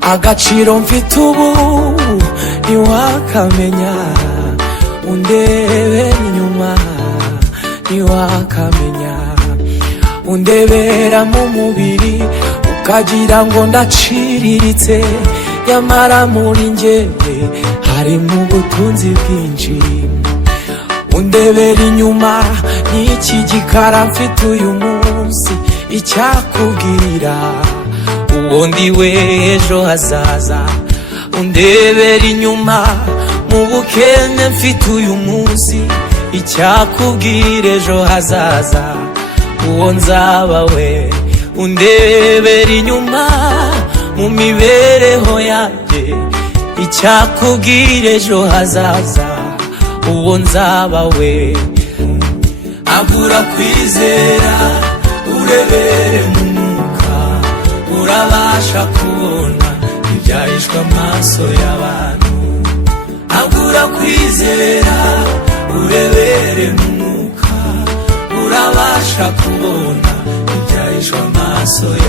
agaciro mfite ubu ntiwakamenya, undebe inyuma ntiwakamenya, undebera mu mubiri ukagira ngo ndaciriritse, nyamara muri njyewe harimo ubutunzi bwinshi. Undebera inyuma n'iki gikara mfite uyu munsi, icyakubwira uwo ndiwe ejo hazaza. Undebera inyuma mu bukene mfite uyu munsi, icyakubwira ejo hazaza uwo nzaba we. Undebera inyuma mu mibereho yanjye, icyakubwira ejo hazaza uwo nzaba we. Agura kwizera urebere mu mwuka, urabasha kubona ibyahishwe amaso y'abantu. Agura kwizera urebere mu mwuka, urabasha kubona ibyahishwe amaso y'abantu.